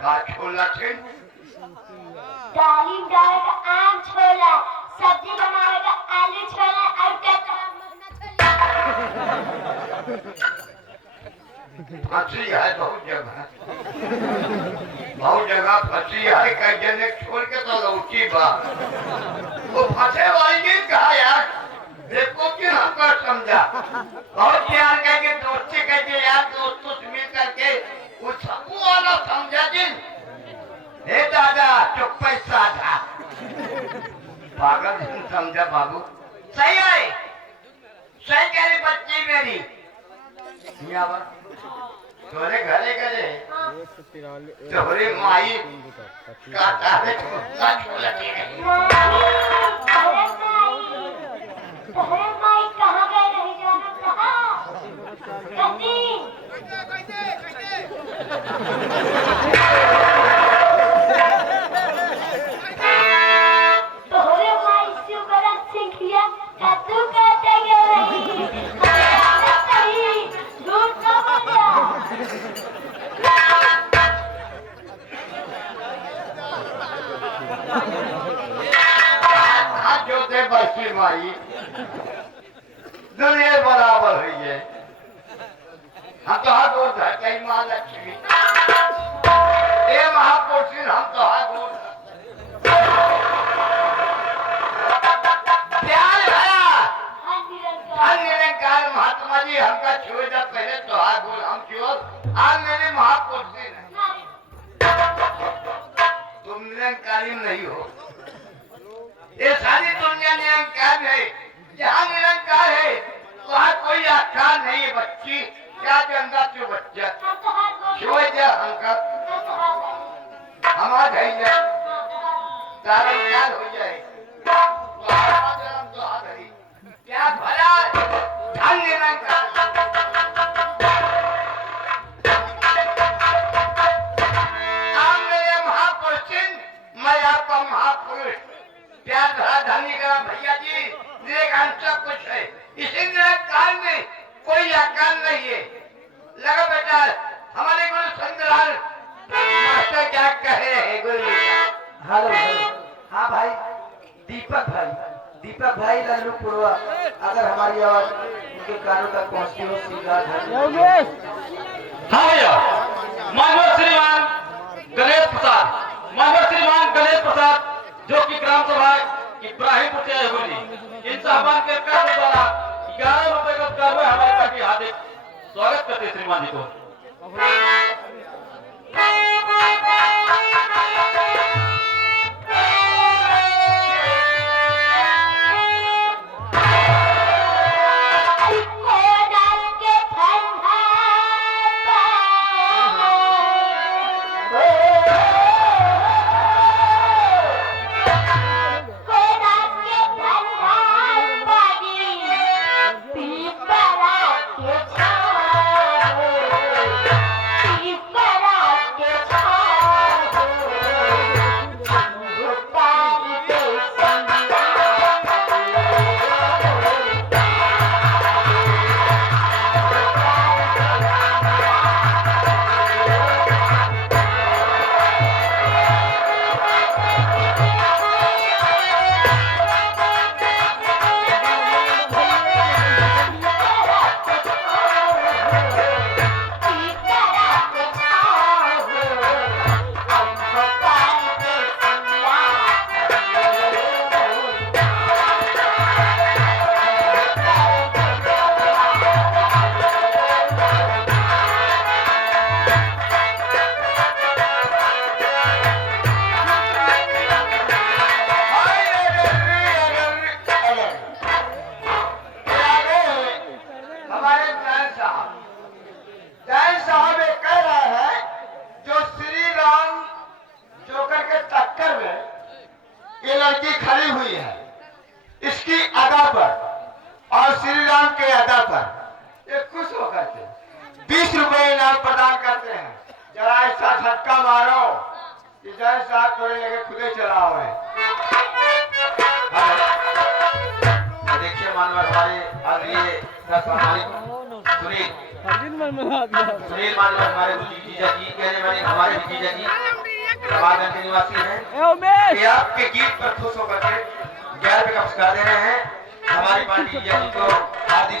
का छोला छे दाली डालेगा आम छोला, सब्जी बनाएगा आलू छोला और फंसी है बहुत जगह फंसी है। कई जने छोड़ के तो लौटी बा वो फंसे वाली नहीं कहा यार। देखो कि हमको समझा बहुत प्यार करके दोस्ती करके यार दोस्तों से मिल करके वो सबू वाला समझा दिन। हे दादा चुप पैसा था पागल समझा बाबू। सही है सही कह रही बच्ची मेरी। तोरे घरे करे तोरे माई काटा है छोला छोला के तोहरे माई कहाँ गए नहीं जाना कहाँ कहती तोहरे माई सुगरम सिंखिया का तू कहते गए नहीं नहीं झूठ न बोला। हाथ जोते बच्ची माई दुनिया बराबर हुई है। हम तो हाथ बोल है कई माँ लक्ष्मी ये महापुरुष हम तो हाथ बोल प्यार भरा निरंकार महात्मा जी हमका छुए जब पहले तो हाथ बोल हम क्यों आज मेरे महापुरुष तुम निरंकारी नहीं हो। ये सारी दुनिया निरंकार है। जहाँ निरंकार है वहाँ कोई आकार नहीं है। बच्ची क्या गंगा क्यों बच्चा छुए जा हमका हमारा धैर्य तारा क्या हो जाए क्या भला धन निरंकार आप मेरे महापुरुष मैं आपका महापुरुष प्यार भरा धनी का भैया जी निरंकार सब कुछ है। इसी निरंकार में कोई आकार नहीं है। लगा बेटा हमारे गुरु संग्रहाल मास्टर क्या कहे हैं गुरु। हेलो हेलो हाँ भाई दीपक भाई लल्लू पुरवा अगर हमारी आवाज उनके कानों तक पहुंचती हो श्रीकांत हाँ भैया मानव श्रीमान गणेश प्रसाद जो कि ग्राम सभा इब्राहिमपुर से आए हुए इन साहबान के कर्म द्वारा 11 रुपए का उपकार में हमारे पार्टी हार्दिक स्वागत करते श्रीमान जी को। झटका मारो कि जय साहब थोड़े लगे खुदे चला हुए। देखिए मानव हमारे अगले सुनील सुनील मान लो हमारे जीजा जी कहने माने हमारे भी जीजा जी समागम के निवासी हैं। ये आपके गीत पर खुश होकर के 11 रुपए का पुरस्कार दे रहे हैं। हमारी पार्टी जीजा जी को हार्दिक